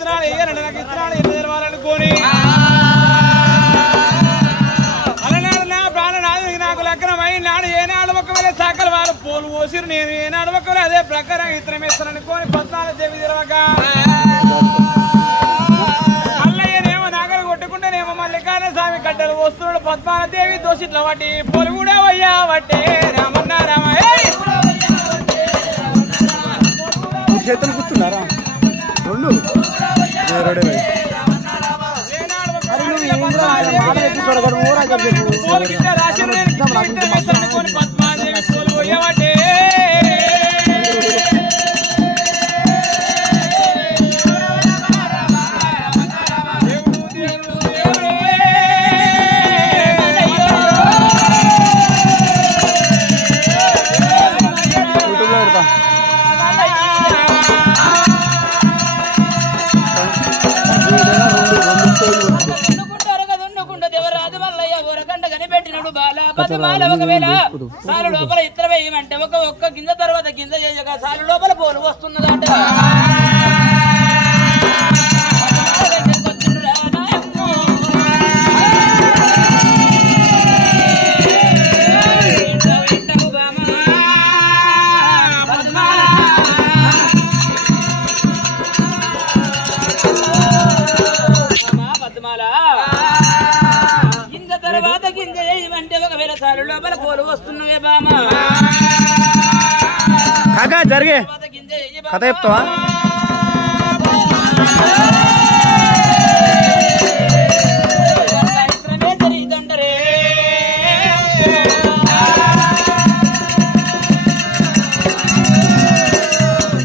ఇత్తనాలు వేయాలంటే నాకు ఇత్తనాలు ఎన్ని తెలవాలనుకోని అలనాడు నా ప్రాణనాథుడికి నాకు లగ్నమై నాడు ఏనాడు ఒకవేళ సకల వారు పోలు పోసిరు నేను ఏనాడు ఒకవేళ అదే ప్రకారం ఇత్తనం వేస్తాననుకోని 14 దేవి తెలవక మల్లయ్యనేమో నాగలు కొట్టుకుంటేనేమో మల్లికార్జున స్వామి గడ్డలు వస్తున్నాడు 14 దేవి దోషిట్ల వాటి పోలు కూడా వయ్యా వట్టే రామన్న రామ చేతులు కూర్చున్నారా రెండు ఒకవేళ సాలు లోపల ఇతర వేయమంటే ఒక్క గింజ తర్వాత గింజ చేయక సాలు లోపల పోలు వస్తున్నదంట లోపల పోలు వస్తున్నవే బామా కాకా జరిగే కథ చెప్తావా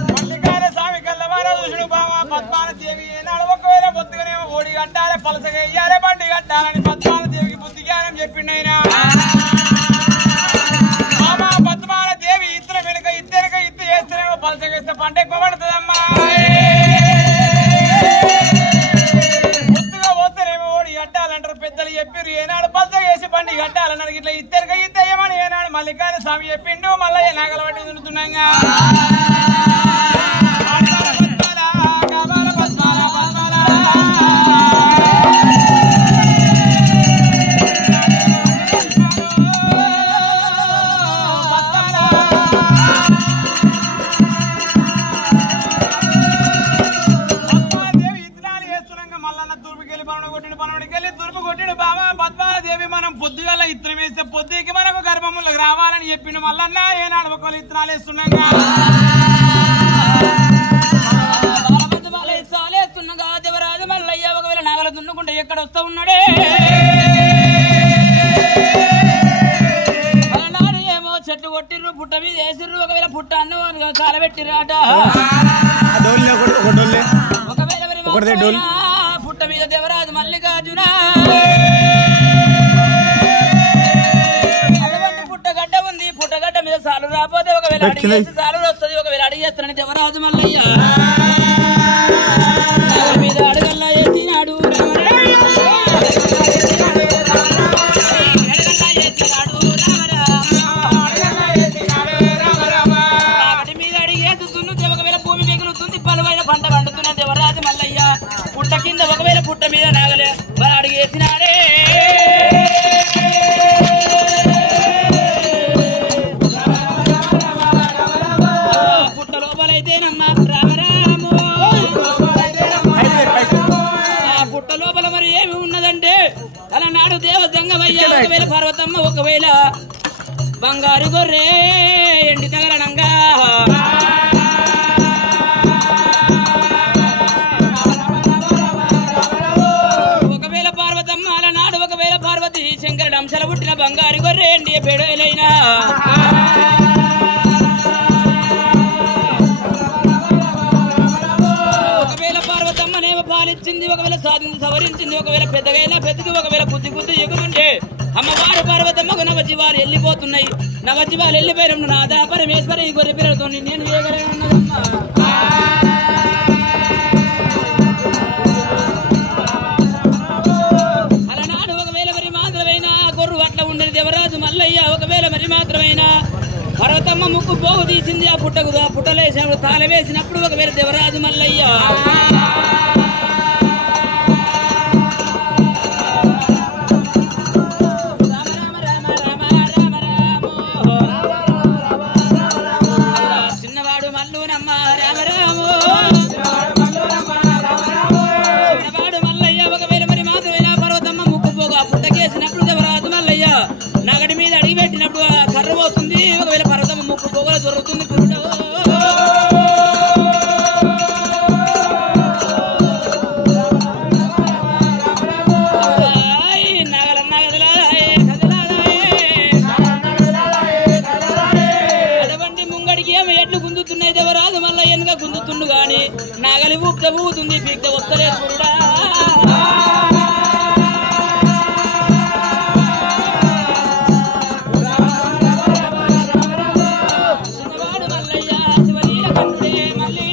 మల్లికార్జున స్వామి కల్లవార చూసుడు బామా 14 దేవి ఏనాడు ఒకవేళ బొత్తుగానేమో ఓడి కట్టాలి పలసగా వెయ్యాలి బండి కట్టాలని 14 దేవికి బుద్ధి జ్ఞానం చెప్పిండైనా పంట ఎక్కువ పడుతుందమ్మా ముందుగా పోతేనేమో ఓడి కట్టాలంటారు పెద్దలు చెప్పారు ఏనాడు పలస వేసి బండి కట్టాలన్నారు ఇట్లా ఇద్దరుగా ఇద్దయమని ఏనాడు మల్లికార్జున స్వామి చెప్పిండు మళ్ళీ నాగల పట్టి దున్నుతున్నాగా పొద్దుగల ఇత్తనం వేస్తే పొద్దుకి మనకు గర్భములకు రావాలని చెప్పిండు మల్లన్న ఏనాడు ఒకళ్ళు ఇత్తనాలు వేస్తున్నాగా వేస్తున్నాగా దేవరాజు మల్లయ్య ఒకవేళ నాగల దున్నుకుంటే ఎక్కడ వస్తా ఉన్నాడే అలనాడు ఏమో చెట్లు కొట్టిర్రు పుట్ట మీద వేసిర్రు ఒకవేళ పుట్ట అన్ను కాలబెట్టిర్రాట ఒకవేళ పుట్ట మీద దేవరాజు మల్లికార్జున పుట్టగడ్డ మీద సాలు రాపోతే ఒకవేళ అడిగి సాలు వస్తుంది ఒకవేళ అడిగి చేస్తానని దేవరాజు మల్లయ్య మీద అడగల్లా వేసినాడు మీద అడిగేస్తుంది ఒకవేళ భూమి మిగులుతుంది పలువైన పంట పండుతున్న దేవరాజు మల్లయ్య పుట్ట కింద ఒకవేళ పుట్ట మీద నాగలే అడిగేసినాడే అలనాడు దేవతంగమయ్య ఒకవేళ పార్వతమ్మ ఒకవేళ బంగారు గొర్రె ఎండి తగలనంగా ఒకవేళ పార్వతమ్మ అలనాడు ఒకవేళ పార్వతి శంకరుడు అంశల పుట్టిన బంగారు గొర్రె ఎండి పెడలైనా ఒకవేళ పార్వతమ్మనేమో పాలిచ్చింది ఒకవేళ సాధించి సవరించింది ఒకవేళ పెద్దగైనా పెద్దకి ఒకవేళ బుద్ధి బుద్ధి ఎగుతుంటే అమ్మవారు పార్వతమ్మకు నవజీవాలు వెళ్ళిపోతున్నాయి నవజీవాలు వెళ్ళిపోయిన నాదా పరమేశ్వర ఈ గొర్రె పిల్లలతో నేను వేయగలనమ్మా అలనాడు ఒకవేళ మరి మాత్రమైనా గొర్రు అట్లా ఉండని దేవరాజు మల్లయ్య ఒకవేళ మరి మాత్రమైనా పర్వతమ్మ ముక్కు పోగు తీసింది ఆ పుట్టకు పుట్టలేసినప్పుడు తాళ వేసినప్పుడు ఒకవేళ దేవరాజు మల్లయ్య ఊత ఊతుంది పీక్త వస్తలేదు గురుడా శివవాడు మల్లయ్య శివలీల కంటే మళ్ళీ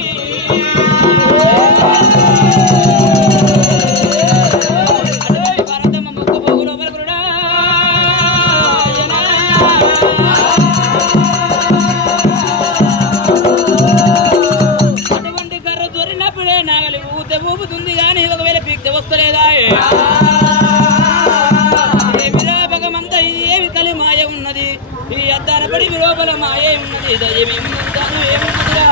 భారతమ్మ మొక్క పోగు లోపల గురుడా అటువంటి కర్ర దొరినప్పుడే నాగలి ఊత ఊపుతుంది గాని ఒకవేళ పీక్త వస్తలేదా ఏమిరా భగమంత ఏమి కలి మాయ ఉన్నది ఈ అద్దాన పడి లోపల మాయే ఉన్నది ఏమున్నదిరా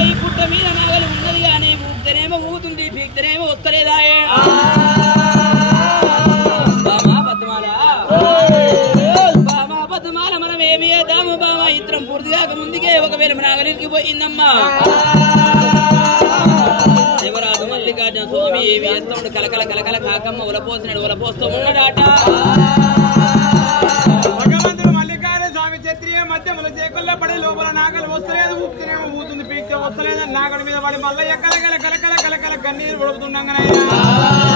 ఈ పుట్ట మీద నాగలి ఉన్నది గాని ఊపితేనేమో ఊతుంది పీక్తేనేమో వస్తలేదా బామా పద్మాల మనం ఏమి చేద్దాము బామా ఇద్దరం పూర్తిగా ముందుకే ఒకవేళ నాగలికి పోయిందమ్మా శివరాజు మల్లికార్జున స్వామి ఏమి చేస్తాడు కలకల కలకల కాకమ్మ ఉలపోసినాడు ఉలపోస్తూ ఉన్నాడాట భగవంతుడు మల్లికార్జున స్వామి క్షత్రియ మధ్యముల చేకుల్లో పడి లోపల నాగలు వస్తలేదు ఊపితేనేమో ఊతుంది పీక్తే వస్తలేదని నాగడి మీద పడి మళ్ళీ కలకల కలకల కలకల కన్నీరు పడుతుండగానయ్యా